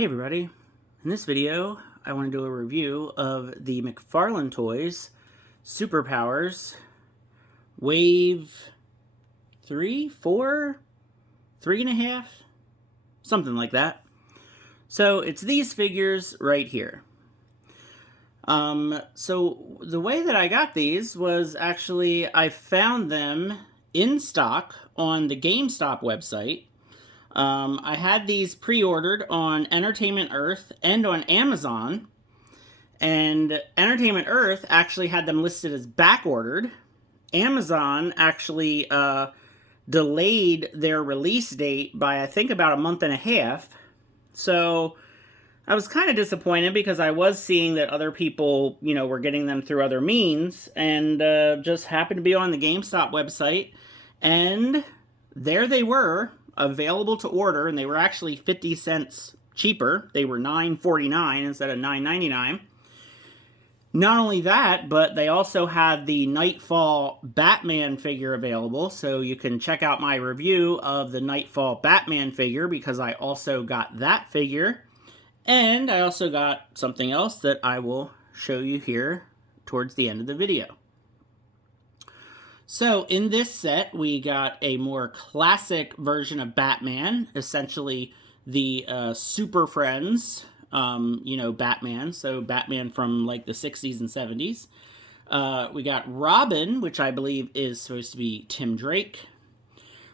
Hey everybody, in this video I want to do a review of the McFarlane Toys Superpowers Wave 3, 4, 3.5, something like that. So it's these figures right here. So the way that I got these was actually I found them in stock on the GameStop website. I had these pre-ordered on Entertainment Earth and on Amazon, and Entertainment Earth actually had them listed as back-ordered. Amazon actually delayed their release date by, I think, about a month and a half. So I was kind of disappointed because I was seeing that other people, were getting them through other means, and just happened to be on the GameStop website, and there they were, available to order, and they were actually 50 cents cheaper. They were $9.49 instead of $9.99. Not only that, but they also had the Nightfall Batman figure available, so you can check out my review of the Nightfall Batman figure because I also got that figure. And I also got something else that I will show you here towards the end of the video. So in this set, we got a more classic version of Batman, essentially the Super Friends, Batman. So Batman from like the 60s and 70s. We got Robin, which I believe is supposed to be Tim Drake.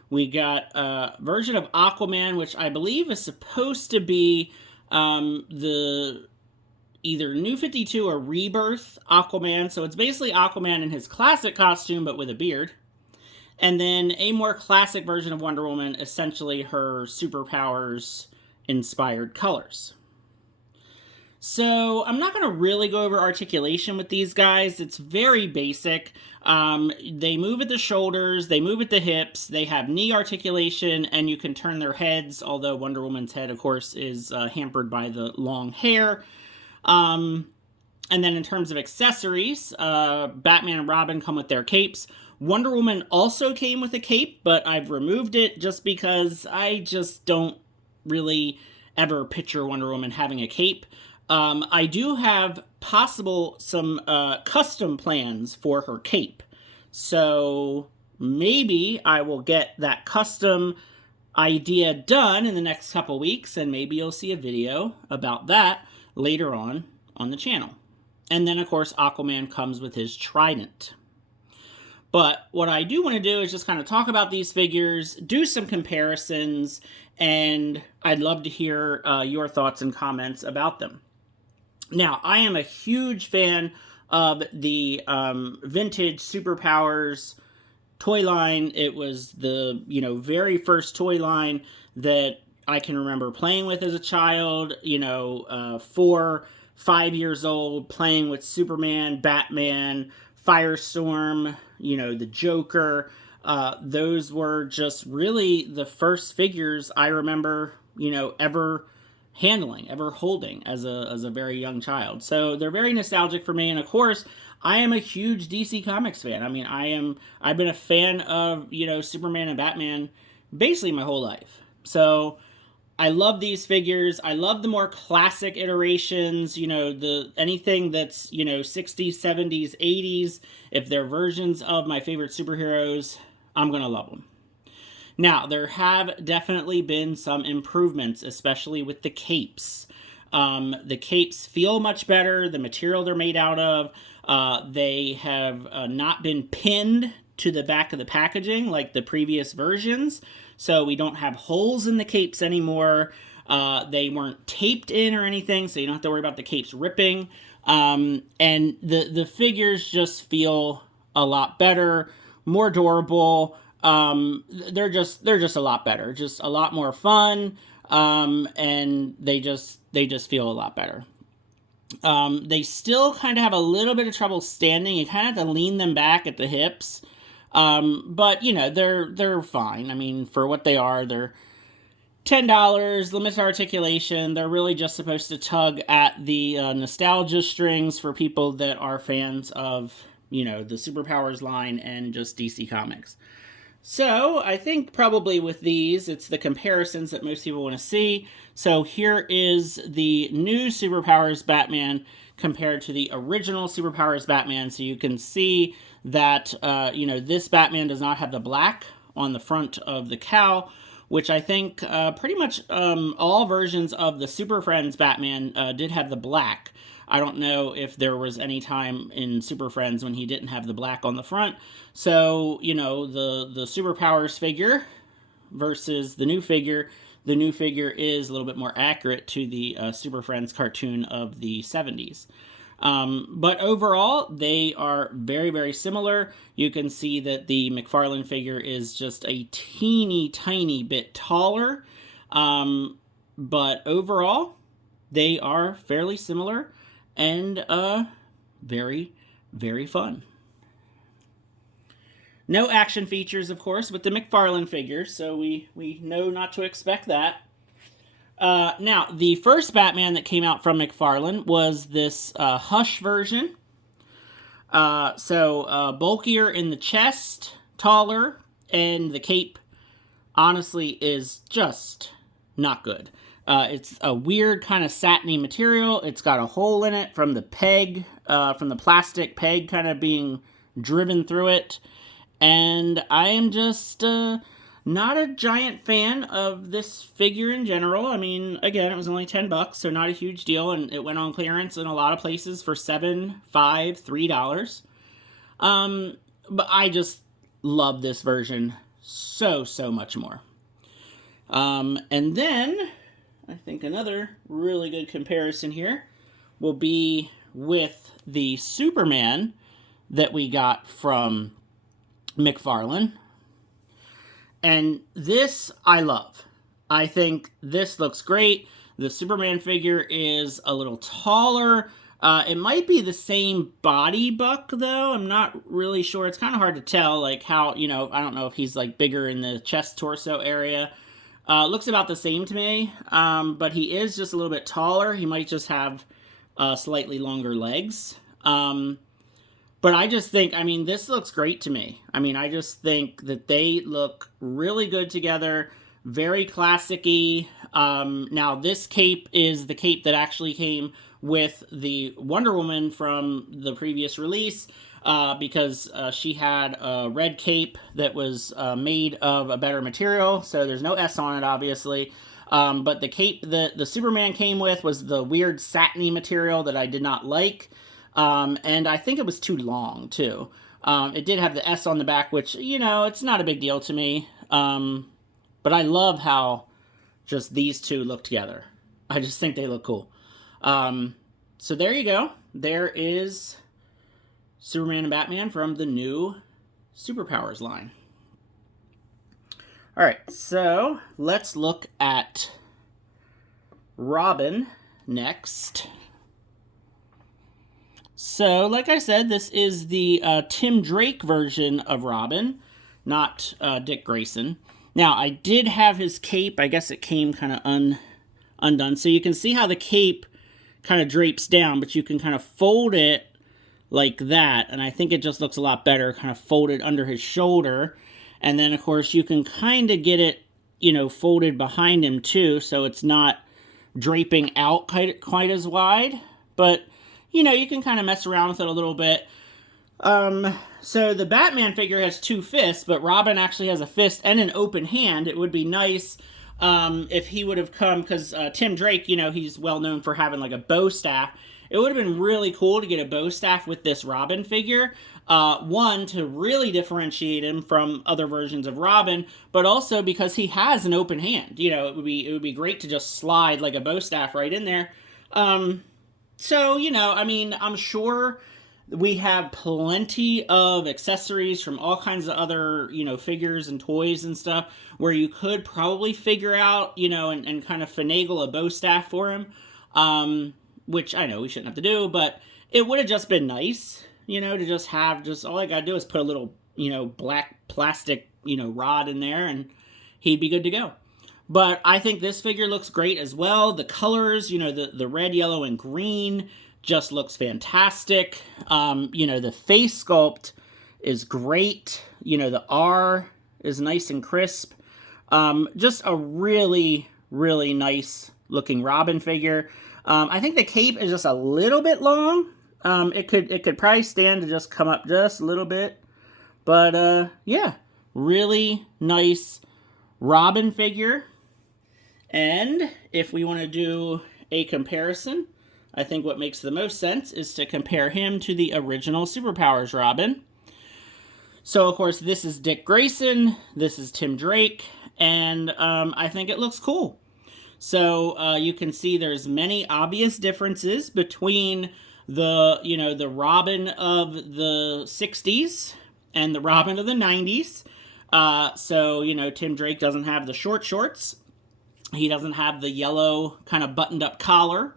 We got a version of Aquaman, which I believe is supposed to be the either New 52 or Rebirth Aquaman. So it's basically Aquaman in his classic costume, but with a beard. And then a more classic version of Wonder Woman, essentially her superpowers inspired colors. So I'm not going to really go over articulation with these guys. It's very basic. They move at the shoulders, they move at the hips, they have knee articulation, and you can turn their heads, although Wonder Woman's head, of course, is hampered by the long hair. And then in terms of accessories, Batman and Robin come with their capes. Wonder Woman also came with a cape, but I've removed it just because I just don't really ever picture Wonder Woman having a cape. I do have some custom plans for her cape. So maybe I will get that custom idea done in the next couple weeks, and maybe you'll see a video about that later on the channel. And then, of course, Aquaman comes with his trident. But what I do want to do is just kind of talk about these figures, do some comparisons, and I'd love to hear your thoughts and comments about them. Now, I am a huge fan of the vintage Superpowers toy line. It was the, very first toy line that I can remember playing with as a child, 4, 5 years old, playing with Superman, Batman, Firestorm, the Joker. Those were just really the first figures I remember, ever handling, ever holding as a very young child. So they're very nostalgic for me, and of course, I am a huge DC Comics fan. I mean, I've been a fan of, Superman and Batman basically my whole life. So I love these figures. I love the more classic iterations, anything that's, 60s, 70s, 80s. If they're versions of my favorite superheroes, I'm going to love them. Now, there have definitely been some improvements, especially with the capes. The capes feel much better. The material they're made out of, they have not been pinned to the back of the packaging like the previous versions. So we don't have holes in the capes anymore. They weren't taped in or anything, so you don't have to worry about the capes ripping. And the figures just feel a lot better, more durable. They're just a lot better, just a lot more fun, and they just feel a lot better. They still kind of have a little bit of trouble standing. You kind of have to lean them back at the hips. But they're fine. I mean, for what they are, they're $10, limited articulation. They're really just supposed to tug at the nostalgia strings for people that are fans of, the Superpowers line and just DC Comics. So I think probably with these, it's the comparisons that most people want to see. So here is the new Superpowers Batman compared to the original Superpowers Batman. So you can see that, this Batman does not have the black on the front of the cowl, which I think pretty much all versions of the Super Friends Batman did have the black. I don't know if there was any time in Super Friends when he didn't have the black on the front. So, the Superpowers figure versus the new figure is a little bit more accurate to the Super Friends cartoon of the 70s. But overall, they are very, very similar. You can see that the McFarlane figure is just a teeny tiny bit taller. But overall, they are fairly similar and very, very fun. No action features, of course, with the McFarlane figures, so we know not to expect that. Now, the first Batman that came out from McFarlane was this Hush version. Bulkier in the chest, taller, and the cape, honestly, is just not good. It's a weird kind of satiny material. It's got a hole in it from the peg, from the plastic peg kind of being driven through it. And I am just not a giant fan of this figure in general. I mean, again, it was only $10, so not a huge deal, and it went on clearance in a lot of places for $7, $5, $3. But I just love this version so much more. And then I think another really good comparison here will be with the Superman that we got from McFarlane. And this I love. I think this looks great. The Superman figure is a little taller. It might be the same body buck, though. I'm not really sure. It's kind of hard to tell, like how, I don't know if he's like bigger in the chest torso area. Looks about the same to me, but he is just a little bit taller. He might just have slightly longer legs. But I just think, this looks great to me. I just think that they look really good together, very classic-y. Now, this cape is the cape that actually came with the Wonder Woman from the previous release, because she had a red cape that was made of a better material, so there's no S on it, obviously. But the cape that the Superman came with was the weird satiny material that I did not like. And I think it was too long, too. It did have the S on the back, which, it's not a big deal to me. But I love how just these two look together. I just think they look cool. So there you go. There is Superman and Batman from the new Superpowers line. Alright, so let's look at Robin next. So, like I said, this is the Tim Drake version of Robin, not Dick Grayson. Now, I did have his cape. I guess it came kind of undone. So you can see how the cape kind of drapes down, but you can kind of fold it like that. And I think it just looks a lot better, kind of folded under his shoulder. And then, of course, you can kind of get it, folded behind him, too, so it's not draping out quite as wide. But you can kind of mess around with it a little bit. So the Batman figure has two fists, but Robin actually has a fist and an open hand. It would be nice if he would have come, because Tim Drake, he's well known for having like a bow staff. It would have been really cool to get a bow staff with this Robin figure. One, to really differentiate him from other versions of Robin, but also because he has an open hand. It would be great to just slide like a bow staff right in there. So, I'm sure we have plenty of accessories from all kinds of other, figures and toys and stuff where you could probably figure out, and kind of finagle a bow staff for him, which I know we shouldn't have to do, but it would have just been nice, to just have, all I gotta do is put a little, black plastic, rod in there and he'd be good to go. But I think this figure looks great as well. The colors, the red, yellow, and green just looks fantastic. The face sculpt is great. The R is nice and crisp. Just a really, really nice looking Robin figure. I think the cape is just a little bit long. It could probably stand to just come up just a little bit. But yeah, really nice Robin figure. And if we want to do a comparison, I think what makes the most sense is to compare him to the original Superpowers Robin. So, of course, this is Dick Grayson, this is Tim Drake, and I think it looks cool. So, you can see there's many obvious differences between the Robin of the 60s and the Robin of the 90s. So, Tim Drake doesn't have the short shorts. He doesn't have the yellow kind of buttoned up collar.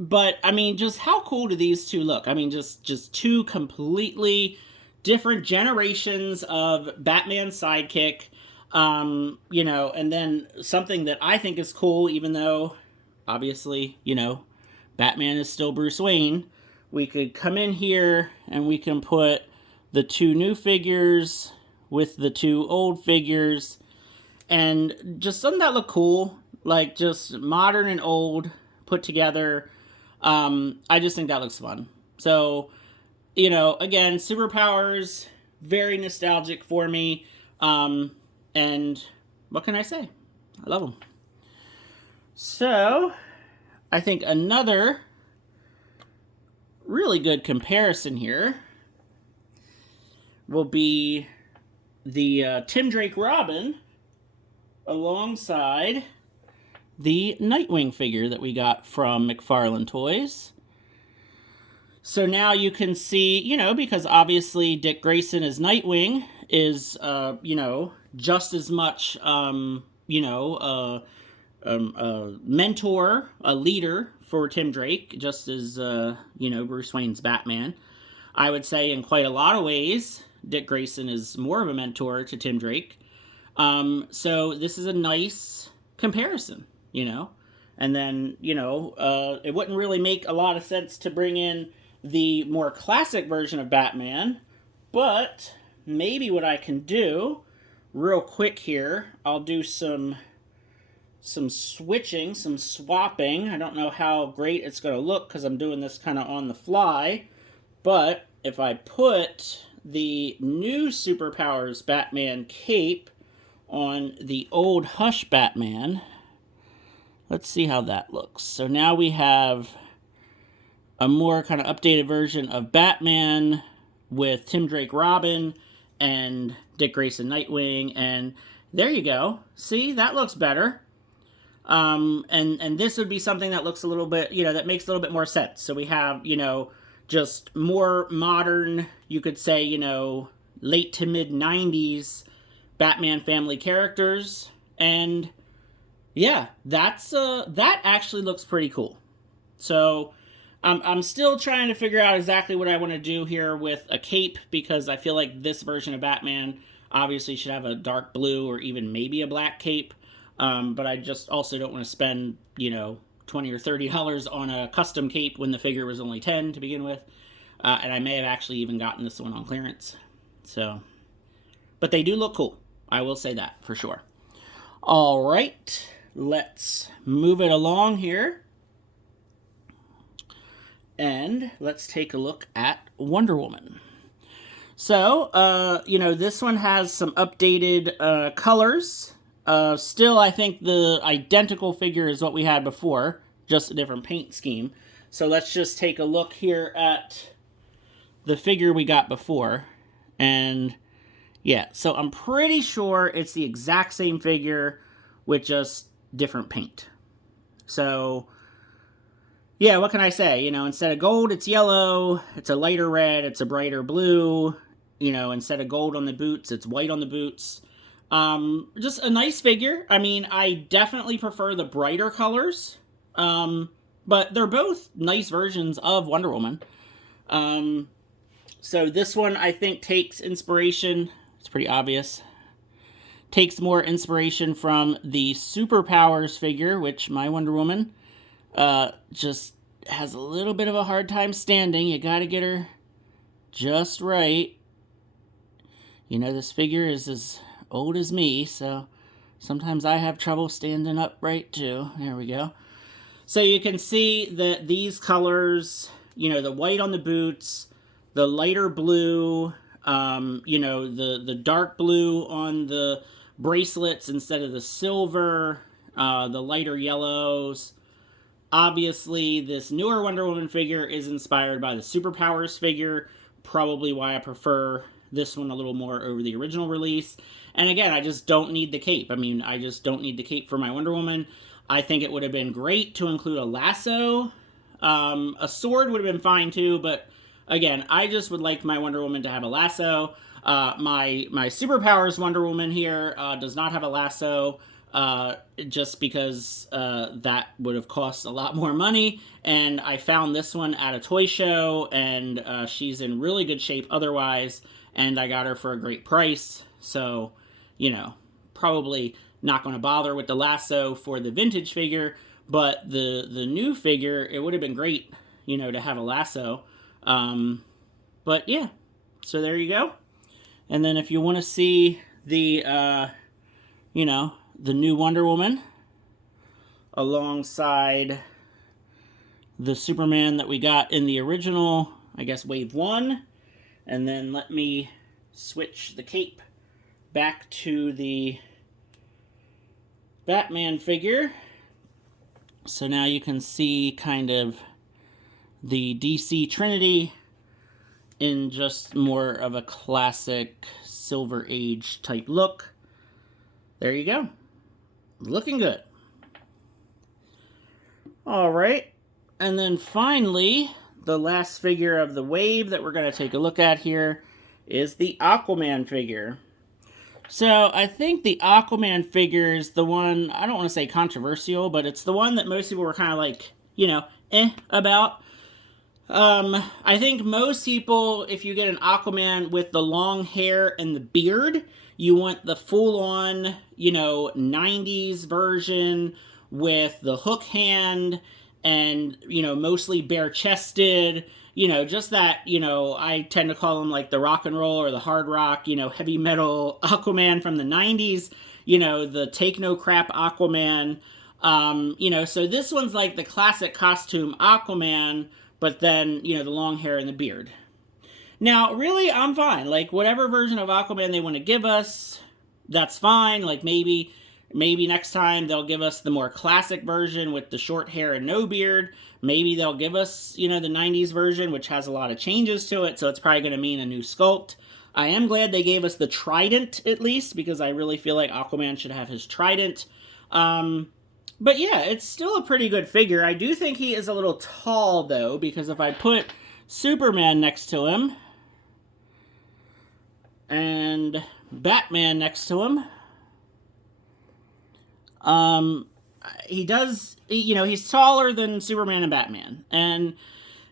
But, I mean, just how cool do these two look? I mean, just two completely different generations of Batman sidekick. And then something that I think is cool, even though, obviously, Batman is still Bruce Wayne, we could come in here and we can put the two new figures with the two old figures, and just doesn't that look cool? Like, just modern and old put together. I just think that looks fun. So, again, Superpowers, very nostalgic for me. And what can I say? I love them. So, I think another really good comparison here will be the Tim Drake Robin alongside the Nightwing figure that we got from McFarlane Toys. So now you can see, because obviously Dick Grayson as Nightwing is, just as much, a mentor, a leader for Tim Drake, just as, Bruce Wayne's Batman. I would say in quite a lot of ways, Dick Grayson is more of a mentor to Tim Drake. So this is a nice comparison, And then, it wouldn't really make a lot of sense to bring in the more classic version of Batman, but maybe what I can do real quick here, I'll do some switching, some swapping. I don't know how great it's going to look because I'm doing this kind of on the fly, but if I put the new Superpowers Batman cape on the old Hush Batman, let's see how that looks. So now we have a more kind of updated version of Batman with Tim Drake Robin and Dick Grayson Nightwing, and there you go. See, that looks better. And this would be something that looks a little bit, that makes a little bit more sense. So we have, just more modern, you could say, late to mid 90s Batman family characters, and yeah, that actually looks pretty cool. So I'm still trying to figure out exactly what I want to do here with a cape, because I feel like this version of Batman obviously should have a dark blue or even maybe a black cape, but I just also don't want to spend $20 or $30 on a custom cape when the figure was only $10 to begin with, and I may have actually even gotten this one on clearance. So, but they do look cool. I will say that for sure. All right, let's move it along here. And let's take a look at Wonder Woman. So, this one has some updated colors. Still, I think the identical figure is what we had before, just a different paint scheme. So let's just take a look here at the figure we got before. And yeah, so I'm pretty sure it's the exact same figure with just different paint. So yeah, what can I say? Instead of gold, it's yellow. It's a lighter red. It's a brighter blue. Instead of gold on the boots, it's white on the boots. Just a nice figure. I mean, I definitely prefer the brighter colors. But they're both nice versions of Wonder Woman. So this one, I think, takes inspiration. It's pretty obvious. Takes more inspiration from the Superpowers figure, which my Wonder Woman just has a little bit of a hard time standing. You gotta get her just right. You know, this figure is as old as me, so sometimes I have trouble standing upright too. There we go. So you can see that these colors, you know, the white on the boots, the lighter blue, you know, the dark blue on the bracelets instead of the silver, the lighter yellows. Obviously, this newer Wonder Woman figure is inspired by the Superpowers figure, probably why I prefer this one a little more over the original release. And again, I just don't need the cape. I mean, I just don't need the cape for my Wonder Woman. I think it would have been great to include a lasso. A sword would have been fine too, but again, I just would like my Wonder Woman to have a lasso. My Superpowers Wonder Woman here does not have a lasso, just because that would have cost a lot more money. And I found this one at a toy show, and she's in really good shape otherwise, and I got her for a great price. So, you know, probably not going to bother with the lasso for the vintage figure, but the new figure, it would have been great, you know, to have a lasso. But yeah, so there you go. And then if you want to see the, you know, the new Wonder Woman alongside the Superman that we got in the original, I guess, Wave 1. And then let me switch the cape back to the Batman figure. So now you can see kind of the DC Trinity in just more of a classic Silver Age type look. There you go. Looking good. All right. And then finally, the last figure of the wave that we're going to take a look at here is the Aquaman figure. So I think the Aquaman figure is the one, I don't want to say controversial, but it's the one that most people were kind of like, you know, about. I think most people, if you get an Aquaman with the long hair and the beard, you want the full-on, you know, 90s version with the hook hand and, you know, mostly bare-chested, you know, just that, you know, I tend to call him like the rock and roll or the hard rock, you know, heavy metal Aquaman from the 90s, you know, the take no crap Aquaman. You know, so this one's like the classic costume Aquaman, but then, you know, the long hair and the beard. Now, really, I'm fine. Like, whatever version of Aquaman they want to give us, that's fine. Like, maybe next time they'll give us the more classic version with the short hair and no beard. Maybe they'll give us, you know, the 90s version, which has a lot of changes to it, so it's probably going to mean a new sculpt. I am glad they gave us the trident, at least, because I really feel like Aquaman should have his trident. But yeah, it's still a pretty good figure. I do think he is a little tall, though, because if I put Superman next to him and Batman next to him, he does, you know, he's taller than Superman and Batman. And,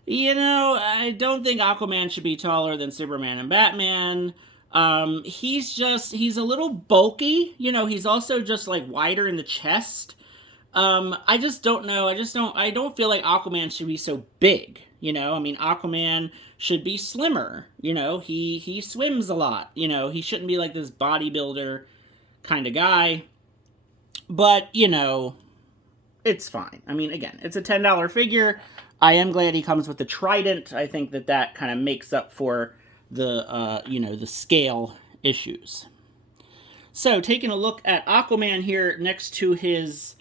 you know, I don't think Aquaman should be taller than Superman and Batman. He's a little bulky. You know, he's also just, like, wider in the chest. I just don't know. I don't feel like Aquaman should be so big, you know? I mean, Aquaman should be slimmer, you know? He swims a lot, you know? He shouldn't be like this bodybuilder kind of guy. But, you know, it's fine. I mean, again, it's a $10 figure. I am glad he comes with the trident. I think that kind of makes up for the, you know, the scale issues. So, taking a look at Aquaman here next to his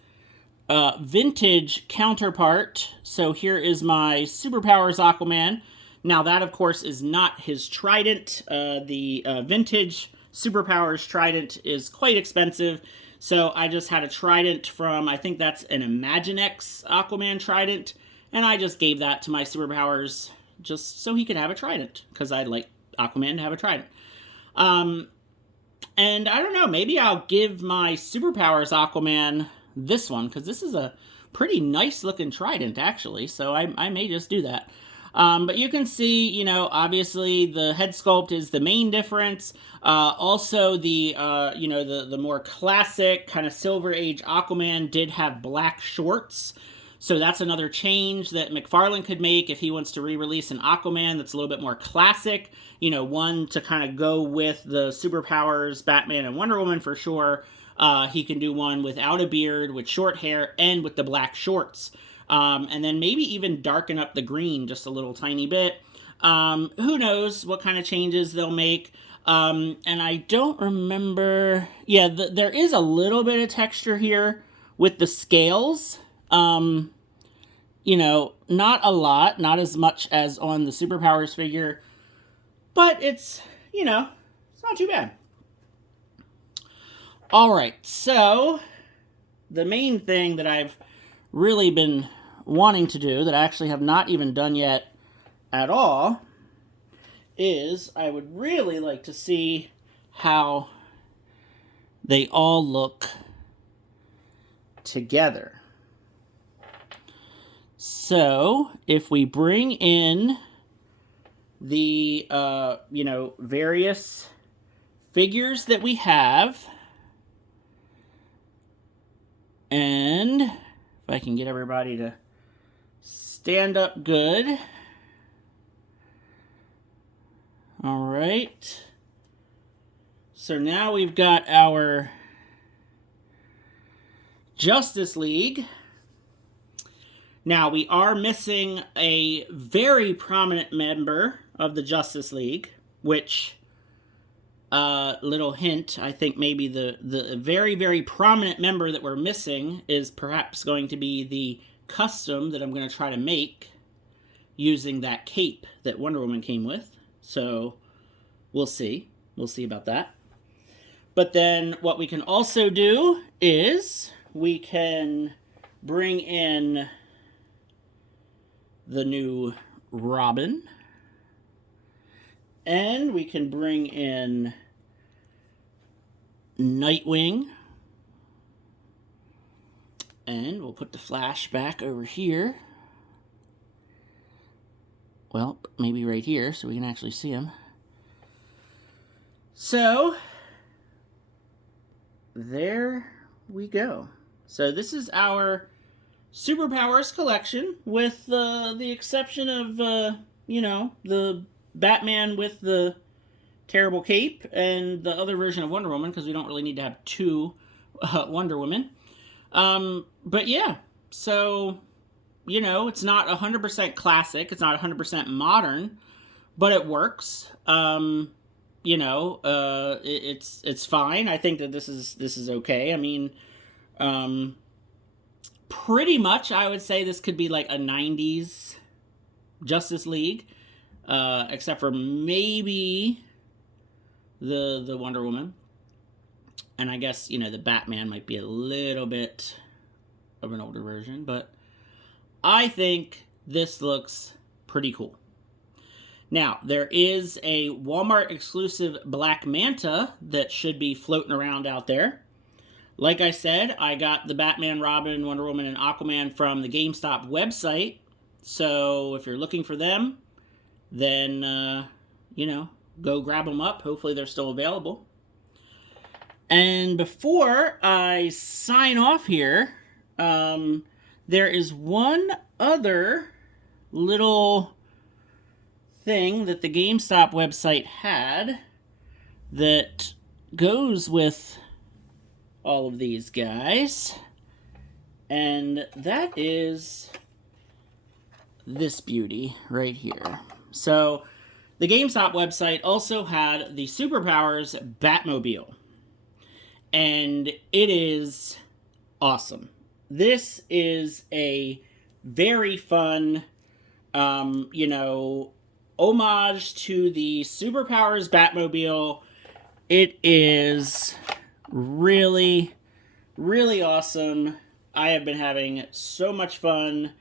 vintage counterpart. So here is my Superpowers Aquaman. Now that, of course, is not his trident. The vintage Superpowers trident is quite expensive. So I just had a trident from, I think that's an Imaginext Aquaman trident. And I just gave that to my Superpowers just so he could have a trident. Because I'd like Aquaman to have a trident. And I don't know, maybe I'll give my Superpowers Aquaman this one, because this is a pretty nice looking trident, actually, so I may just do that. But you can see, you know, obviously the head sculpt is the main difference. Also, the, you know, the more classic kind of Silver Age Aquaman did have black shorts. So that's another change that McFarlane could make if he wants to re-release an Aquaman that's a little bit more classic. You know, one to kind of go with the Superpowers Batman and Wonder Woman for sure. He can do one without a beard, with short hair, and with the black shorts. And then maybe even darken up the green just a little tiny bit. Who knows what kind of changes they'll make. And I don't remember... Yeah, there is a little bit of texture here with the scales. You know, not a lot, not as much as on the Superpowers figure, but it's, you know, it's not too bad. All right, so the main thing that I've really been wanting to do, that I actually have not even done yet at all, is I would really like to see how they all look together. So, if we bring in the, you know, various figures that we have, and if I can get everybody to stand up good. All right. So now we've got our Justice League. Now, we are missing a very prominent member of the Justice League, which, little hint, I think maybe the very, very prominent member that we're missing is perhaps going to be the custom that I'm going to try to make using that cape that Wonder Woman came with. So, we'll see. We'll see about that. But then what we can also do is we can bring in the new Robin. And we can bring in Nightwing. And we'll put the Flash back over here. Well, maybe right here so we can actually see him. So, there we go. So this is our Superpowers collection, with the exception of, you know, the Batman with the terrible cape and the other version of Wonder Woman, because we don't really need to have two Wonder Women. But yeah, so, you know, it's not 100% classic, it's not 100% modern, but it works. You know, it's fine. I think that this is okay. I mean, pretty much, I would say this could be like a 90s Justice League, except for maybe the Wonder Woman. And I guess, you know, the Batman might be a little bit of an older version, but I think this looks pretty cool. Now, there is a Walmart exclusive Black Manta that should be floating around out there. Like I said, I got the Batman, Robin, Wonder Woman, and Aquaman from the GameStop website. So if you're looking for them, then, you know, go grab them up. Hopefully they're still available. And before I sign off here, there is one other little thing that the GameStop website had that goes with all of these guys, and that is this beauty right here. So the GameStop website also had the Superpowers Batmobile, and it is awesome. This is a very fun, you know, homage to the Superpowers Batmobile. It is really, really awesome. I have been having so much fun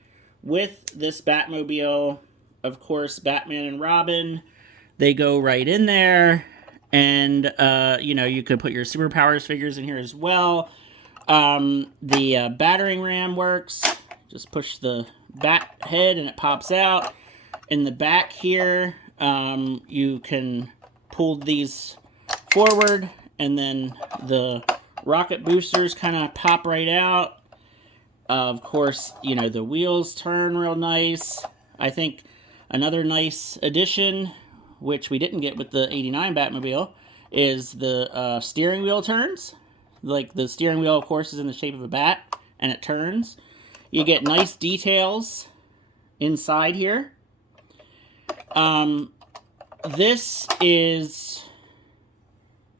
with this Batmobile. Of course, Batman and Robin, they go right in there. And, you know, you could put your Superpowers figures in here as well. The battering ram works. Just push the bat head and it pops out. In the back here, you can pull these forward, and then the rocket boosters kind of pop right out. Of course, you know, the wheels turn real nice. I think another nice addition, which we didn't get with the 89 Batmobile, is the steering wheel turns. Like, the steering wheel, of course, is in the shape of a bat, and it turns. You get nice details inside here. This is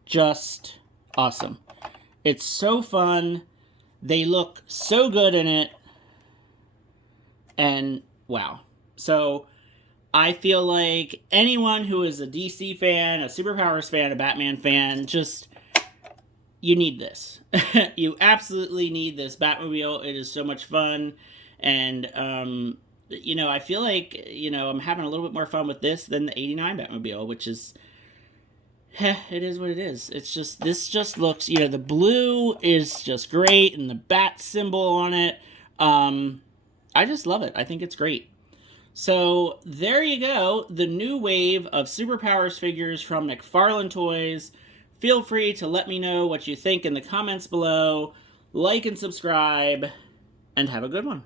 just awesome. It's so fun. They look so good in it. And wow. So I feel like anyone who is a DC fan, a Superpowers fan, a Batman fan, just, you need this. You absolutely need this Batmobile. It is so much fun. And, you know, I feel like, you know, I'm having a little bit more fun with this than the 89 Batmobile, which is, it is what it is. It's just, this just looks, you know, the blue is just great, and the bat symbol on it. I just love it. I think it's great. So there you go, the new wave of Superpowers figures from McFarlane Toys. Feel free to let me know what you think in the comments below. Like and subscribe, and have a good one.